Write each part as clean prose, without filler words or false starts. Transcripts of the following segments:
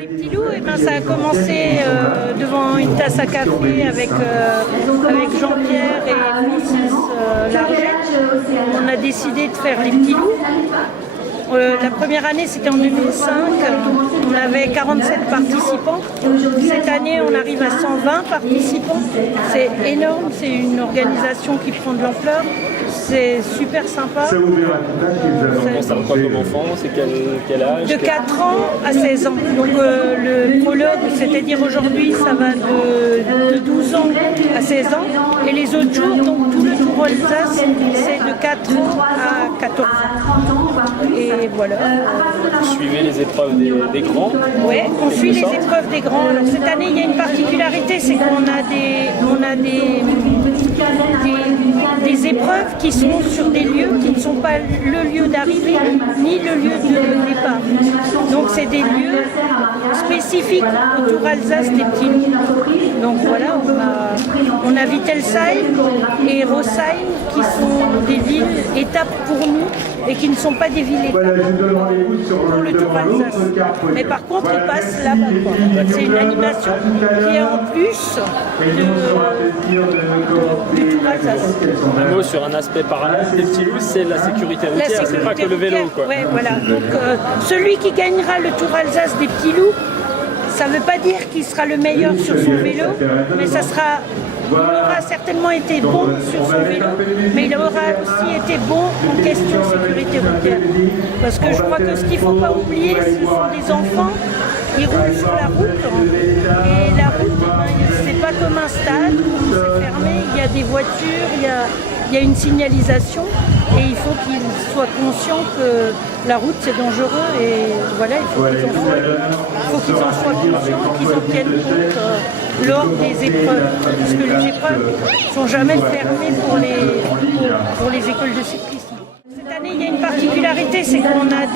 Les petits loups, ça a commencé devant une tasse à café avec Jean-Pierre et Francis Largette. On a décidé de faire les petits loups. La première année, c'était en 2005. On avait 47 participants. Cette année, on arrive à 120 participants. C'est énorme. C'est une organisation qui prend de l'ampleur. C'est super sympa. Ça prend quoi comme enfant? C'est quel âge? De 4 ans à 16 ans. Donc le prologue, c'est-à-dire aujourd'hui, ça va de 12 ans à 16 ans. Et les autres jours, donc tout le Tour Alsace, c'est de 4 ans à 14 ans. Et voilà. Vous suivez les épreuves des grands? Oui, on suit les épreuves des grands. Alors, cette année, il y a une particularité, c'est qu'on a des épreuves qui sont sur des lieux qui ne sont pas le lieu d'arrivée ni le lieu de départ. Donc c'est des lieux spécifiques au Tour Alsace des petits loups. Donc voilà, on a Wittelsheim et Rosheim qui sont des villes étapes pour nous et qui ne sont pas des villes étapes pour le Tour Alsace. Mais par contre, ils passent là-bas. C'est une animation qui est en plus du Tour Alsace. Un mot sur un aspect parallèle des petits loups, c'est la sécurité routière, c'est pas que le vélo, quoi. Ouais, voilà. Donc celui qui gagnera le Tour Alsace des petits loups, ça ne veut pas dire qu'il sera le meilleur sur son vélo, mais il aura certainement été bon sur son vélo, mais il aura aussi été bon en question sécurité routière. Parce que je crois que ce qu'il ne faut pas oublier, ce sont des enfants, ils roulent sur la route, et la route, c'est pas comme un stade où c'est fermé, il y a des voitures, il y a une signalisation, et il faut qu'ils soient conscients que la route c'est dangereux, et voilà, il faut qu'ils en soient conscients, qu'ils en tiennent compte lors des épreuves, parce que les épreuves ne sont jamais fermées pour les écoles de cyclisme. Cette année, il y a une particularité, c'est qu'on a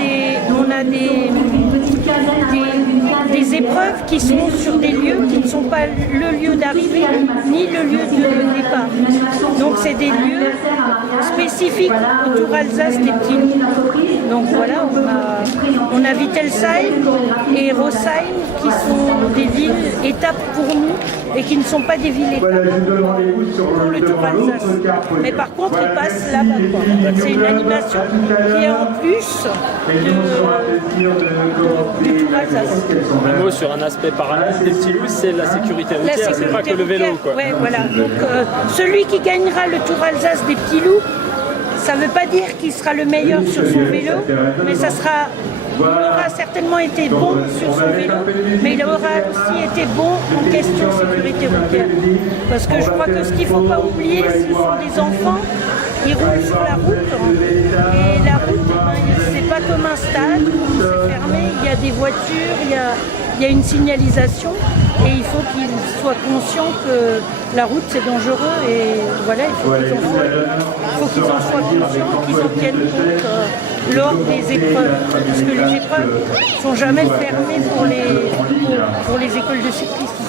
des épreuves qui sont sur des lieux qui ne sont pas le lieu d'arrivée ni le lieu de départ. Donc c'est des lieux spécifiques au Tour Alsace des petits loups. Donc voilà, on a Wittelsheim et Rosheim qui sont des villes étapes pour nous et qui ne sont pas des villes étapes pour le Tour Alsace. Mais par contre, ils passent là-bas. C'est une animation qui est en plus du Tour Alsace. Un mot sur un aspect parallèle des petits loups, c'est la sécurité routière, c'est pas que le vélo, quoi. Ouais, voilà. Donc celui qui gagnera le Tour Alsace des petits loups, ça ne veut pas dire qu'il sera le meilleur sur son vélo, mais il aura certainement été bon sur son vélo, mais il aura aussi été bon en question sécurité routière. Parce que je crois que ce qu'il ne faut pas oublier, ce sont des enfants, ils roulent sur la route, et la route, c'est pas comme un stade où c'est fermé, il y a des voitures, il y a une signalisation, et il faut qu'ils soient conscients que la route c'est dangereux, et voilà, il faut qu'ils en soient conscients, qu'ils en tiennent compte lors des épreuves, parce que les épreuves ne sont jamais fermées pour les écoles de cyclisme.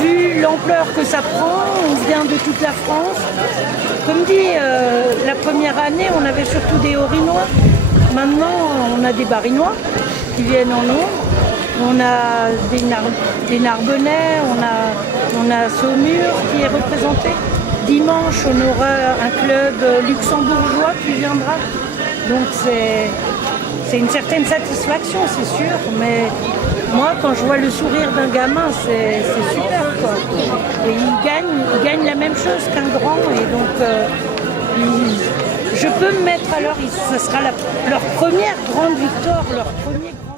Vu l'ampleur que ça prend, on vient de toute la France. Comme dit, la première année, on avait surtout des Haut-Rhinois. Maintenant, on a des Barinois qui viennent en nombre. On a des Narbonnais, on a Saumur qui est représenté. Dimanche, on aura un club luxembourgeois qui viendra. Donc c'est une certaine satisfaction, c'est sûr. Mais moi, quand je vois le sourire d'un gamin, c'est super, quoi. Et ils gagnent la même chose qu'un grand. Et donc, je peux me mettre à leur... Ce sera leur première grande victoire, leur premier grand...